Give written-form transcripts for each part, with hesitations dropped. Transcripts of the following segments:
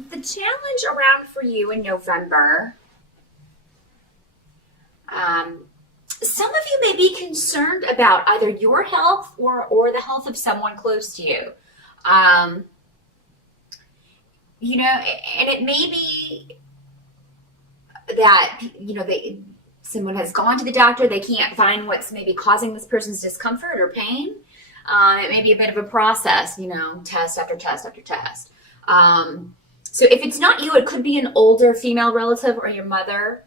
The challenge around for you in November, some of you may be concerned about either your health or the health of someone close to you. Um, and it may be that, someone has gone to the doctor, they can't find what's maybe causing this person's discomfort or pain. It may be a bit of a process, test after test after test. So if it's not you, it could be an older female relative or your mother,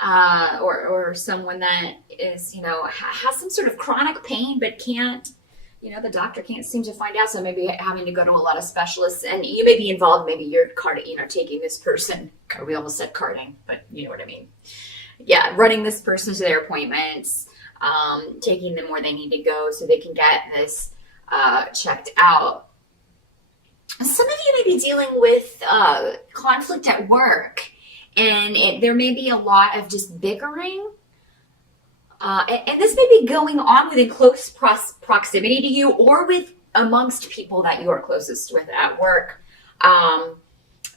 or someone that is, has some sort of chronic pain but can't, the doctor can't seem to find out. So maybe having to go to a lot of specialists, and you may be involved. Maybe you're taking this person. We almost said carting, but you know what I mean. Yeah, running this person to their appointments, taking them where they need to go so they can get this checked out. Some of you may be dealing with conflict at work, and there may be a lot of just bickering. And this may be going on within close proximity to you or with amongst people that you are closest with at work.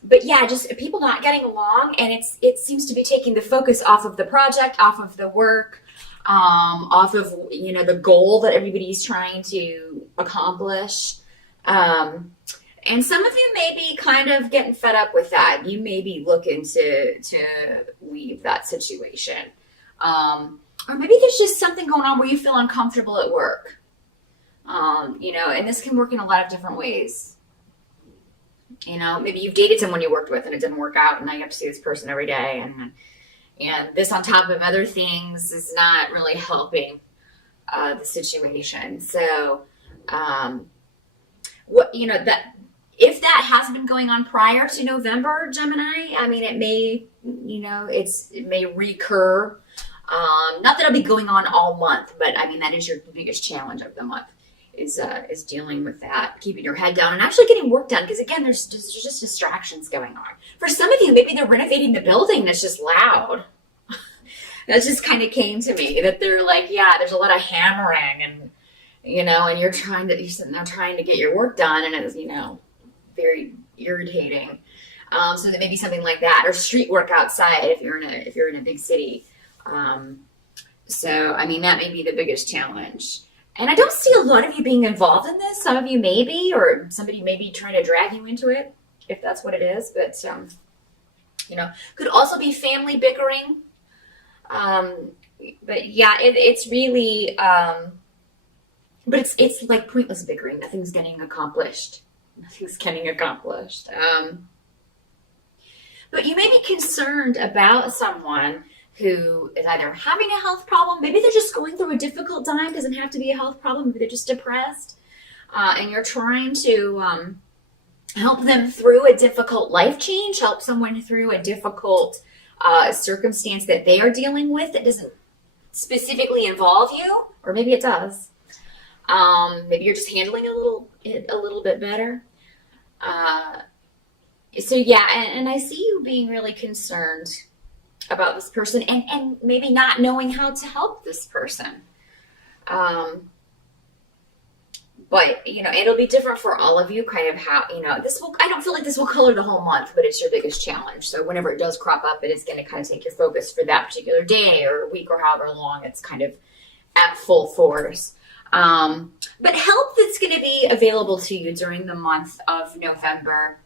But yeah, just people not getting along, and it seems to be taking the focus off of the project, off of the work, off of the goal that everybody's trying to accomplish. And some of you may be kind of getting fed up with that. You may be looking to leave that situation. Or maybe there's just something going on where you feel uncomfortable at work. And this can work in a lot of different ways. Maybe you've dated someone you worked with and it didn't work out, and now you have to see this person every day. And this on top of other things is not really helping the situation. So, if that has been going on prior to November, Gemini, it may, it may recur. Not that it'll be going on all month, but that is your biggest challenge of the month is dealing with that, keeping your head down and actually getting work done. Because again, there's just distractions going on. For some of you, maybe they're renovating the building that's just loud. That just kind of came to me, that they're like, yeah, there's a lot of hammering and you're sitting there trying to get your work done, and it's, very irritating. So there may be something like that, or street work outside if you're in a big city. So that may be the biggest challenge. And I don't see a lot of you being involved in this. Some of you may be, or somebody may be trying to drag you into it, if that's what it is. But could also be family bickering. But yeah, it's really, but it's like pointless bickering. Nothing's getting accomplished. But you may be concerned about someone who is either having a health problem. Maybe they're just going through a difficult time. It doesn't have to be a health problem. Maybe they're just depressed. And you're trying to help them through a difficult life change, help someone through a difficult circumstance that they are dealing with that doesn't specifically involve you, or maybe it does. Maybe you're just handling it a little bit better. So yeah, and I see you being really concerned about this person and maybe not knowing how to help this person. But, it'll be different for all of you, kind of how, I don't feel like this will color the whole month, but it's your biggest challenge. So whenever it does crop up, it is going to kind of take your focus for that particular day or week or however long it's kind of at full force. But help that's going to be available to you during the month of November.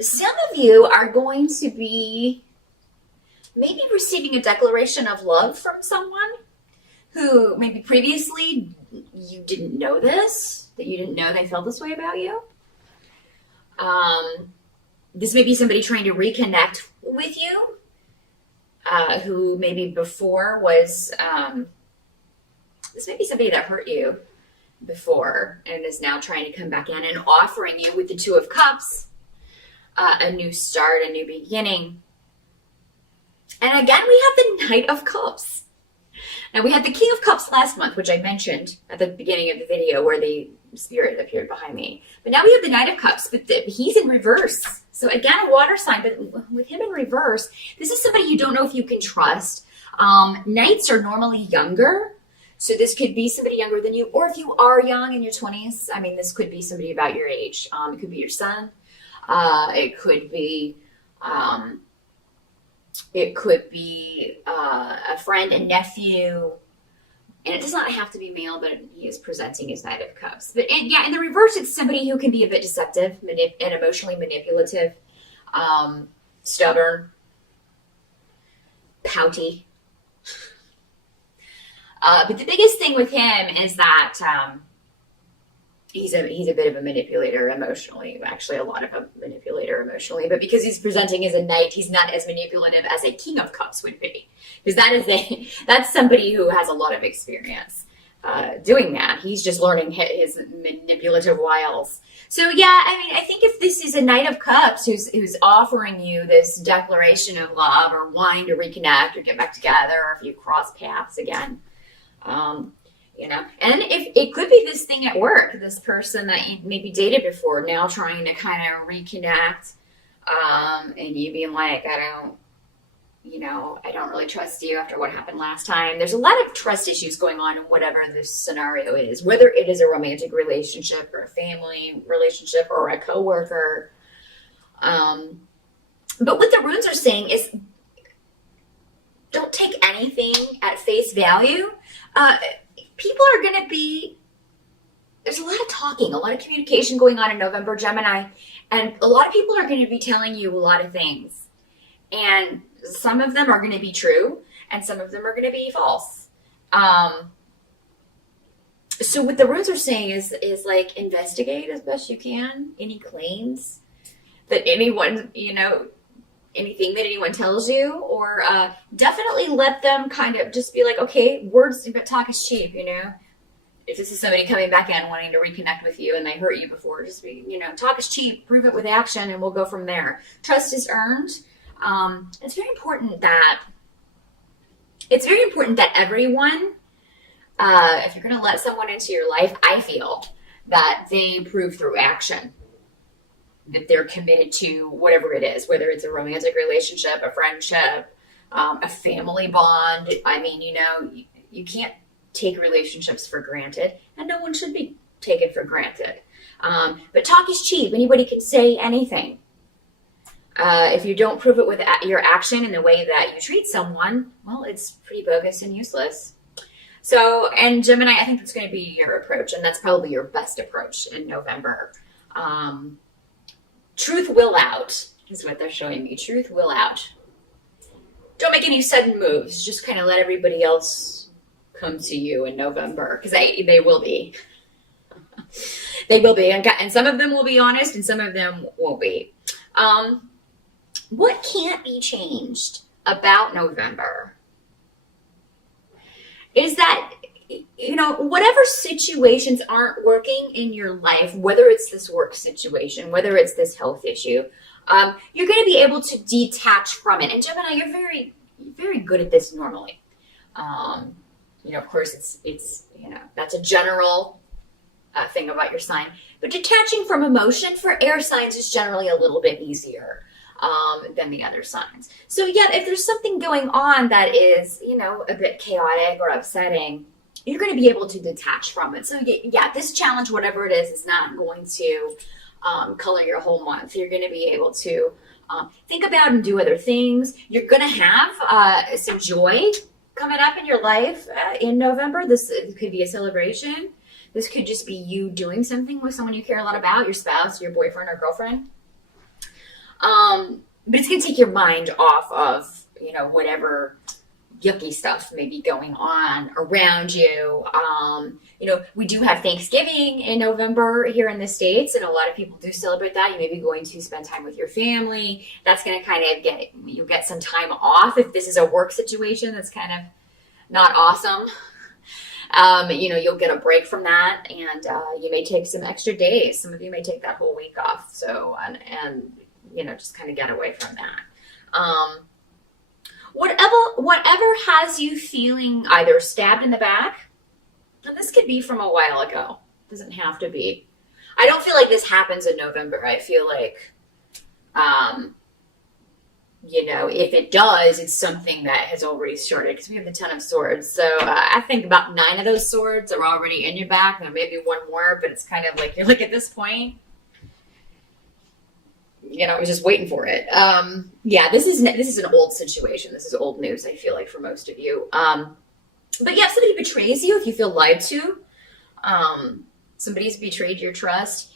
Some of you are going to be maybe receiving a declaration of love from someone who maybe previously you didn't know that you didn't know they felt this way about you. This may be somebody trying to reconnect with you, who maybe before was, this may be somebody that hurt you before and is now trying to come back in and offering you with the Two of Cups, a new start, a new beginning. And again, we have the Knight of Cups. Now, we had the King of Cups last month, which I mentioned at the beginning of the video where the spirit appeared behind me. But now we have the Knight of Cups, but he's in reverse. So again, a water sign, but with him in reverse, this is somebody you don't know if you can trust. Knights are normally younger. So this could be somebody younger than you, or if you are young in your 20s, I mean, this could be somebody about your age. It could be your son. It could be a friend, a nephew, and it does not have to be male, but he is presenting his Knight of Cups. But yeah, in the reverse, it's somebody who can be a bit deceptive and emotionally manipulative, stubborn, pouty. But the biggest thing with him is that he's a bit of a manipulator emotionally. Actually, a lot of a manipulator emotionally. But because he's presenting as a knight, he's not as manipulative as a King of Cups would be. Because that's somebody who has a lot of experience doing that. He's just learning his manipulative wiles. So yeah, I mean, I think if this is a Knight of Cups who's offering you this declaration of love or wanting to reconnect or get back together, or if you cross paths again, you know, and if it could be this thing at work, this person that you maybe dated before, now trying to kind of reconnect, and you being like, I don't really trust you after what happened last time. There's a lot of trust issues going on in whatever this scenario is, whether it is a romantic relationship or a family relationship or a coworker. But what the runes are saying is, don't take anything at face value. People are going to be, there's a lot of talking, a lot of communication going on in November, Gemini, and a lot of people are going to be telling you a lot of things. And some of them are going to be true, and some of them are going to be false. So what the runes are saying is like, investigate as best you can any claims that anyone, anything that anyone tells you, or definitely let them kind of just be like, okay, words, but talk is cheap, If this is somebody coming back in wanting to reconnect with you and they hurt you before, just be, talk is cheap, prove it with action, and we'll go from there. Trust is earned. It's very important that everyone, if you're going to let someone into your life, I feel that they prove through action that they're committed to whatever it is, whether it's a romantic relationship, a friendship, a family bond. I mean, you can't take relationships for granted, and no one should be taken for granted. But talk is cheap. Anybody can say anything. If you don't prove it with your action and the way that you treat someone, well, it's pretty bogus and useless. So, and Gemini, I think that's going to be your approach, and that's probably your best approach in November. Truth will out is what they're showing me. Truth will out. Don't make any sudden moves. Just kind of let everybody else come to you in November, because they will be. They will be. And some of them will be honest, and some of them won't be. What can't be changed about November is that, whatever situations aren't working in your life, whether it's this work situation, whether it's this health issue, you're going to be able to detach from it. And Gemini, you're very, very good at this normally. Of course, it's that's a general thing about your sign. But detaching from emotion for air signs is generally a little bit easier than the other signs. So yeah, if there's something going on that is, a bit chaotic or upsetting, you're going to be able to detach from it. So yeah, this challenge, whatever it is not going to color your whole month. You're going to be able to think about and do other things. You're going to have some joy coming up in your life in November. This could be a celebration. This could just be you doing something with someone you care a lot about, your spouse, your boyfriend or girlfriend. But it's going to take your mind off of, whatever yucky stuff may be going on around you. We do have Thanksgiving in November here in the States, and a lot of people do celebrate that. You may be going to spend time with your family. That's going to kind of you'll get some time off if this is a work situation that's kind of not awesome. You'll get a break from that, and you may take some extra days. Some of you may take that whole week off. So, and just kind of get away from that. Whatever has you feeling either stabbed in the back, and this could be from a while ago. It doesn't have to be. I don't feel like this happens in November. I feel like If it does, it's something that has already started because we have the Ten of Swords. So I think about 9 of those swords are already in your back. There may be one more, but it's kind of like you're like at this point, just waiting for it. This is an old situation. This is old news. I feel like for most of you. But yeah, if somebody betrays you, if you feel lied to, somebody's betrayed your trust,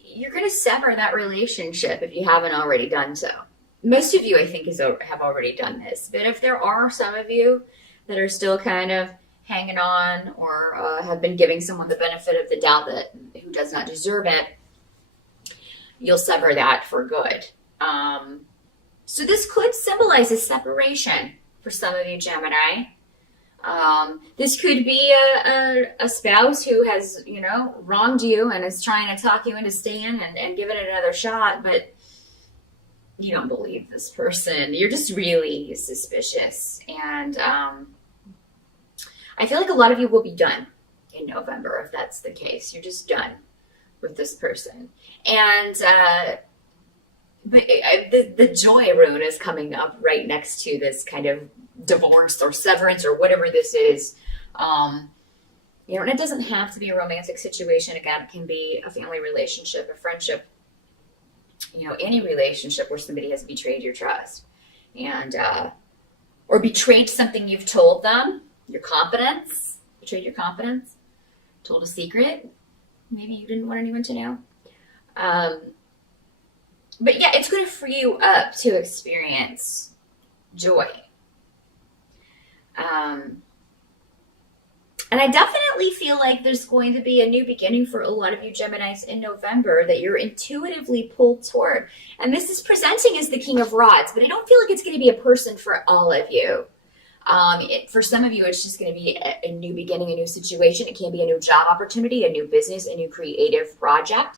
you're going to sever that relationship if you haven't already done so. Most of you, I think, have already done this. But if there are some of you that are still kind of hanging on or have been giving someone the benefit of the doubt who does not deserve it, you'll sever that for good. So this could symbolize a separation for some of you, Gemini. This could be a spouse who has, wronged you and is trying to talk you into staying and giving it another shot, but you don't believe this person. You're just really suspicious. And I feel like a lot of you will be done in November if that's the case. You're just done with this person. And the joy rune is coming up right next to this kind of divorce or severance or whatever this is. And it doesn't have to be a romantic situation. Again, it can be a family relationship, a friendship, any relationship where somebody has betrayed your trust and or betrayed something you've told them, your confidence, betrayed your confidence, told a secret maybe you didn't want anyone to know. But yeah, it's going to free you up to experience joy. And I definitely feel like there's going to be a new beginning for a lot of you Geminis in November that you're intuitively pulled toward. And this is presenting as the King of Rods, but I don't feel like it's going to be a person for all of you. For some of you, it's just going to be a new beginning, a new situation. It can be a new job opportunity, a new business, a new creative project.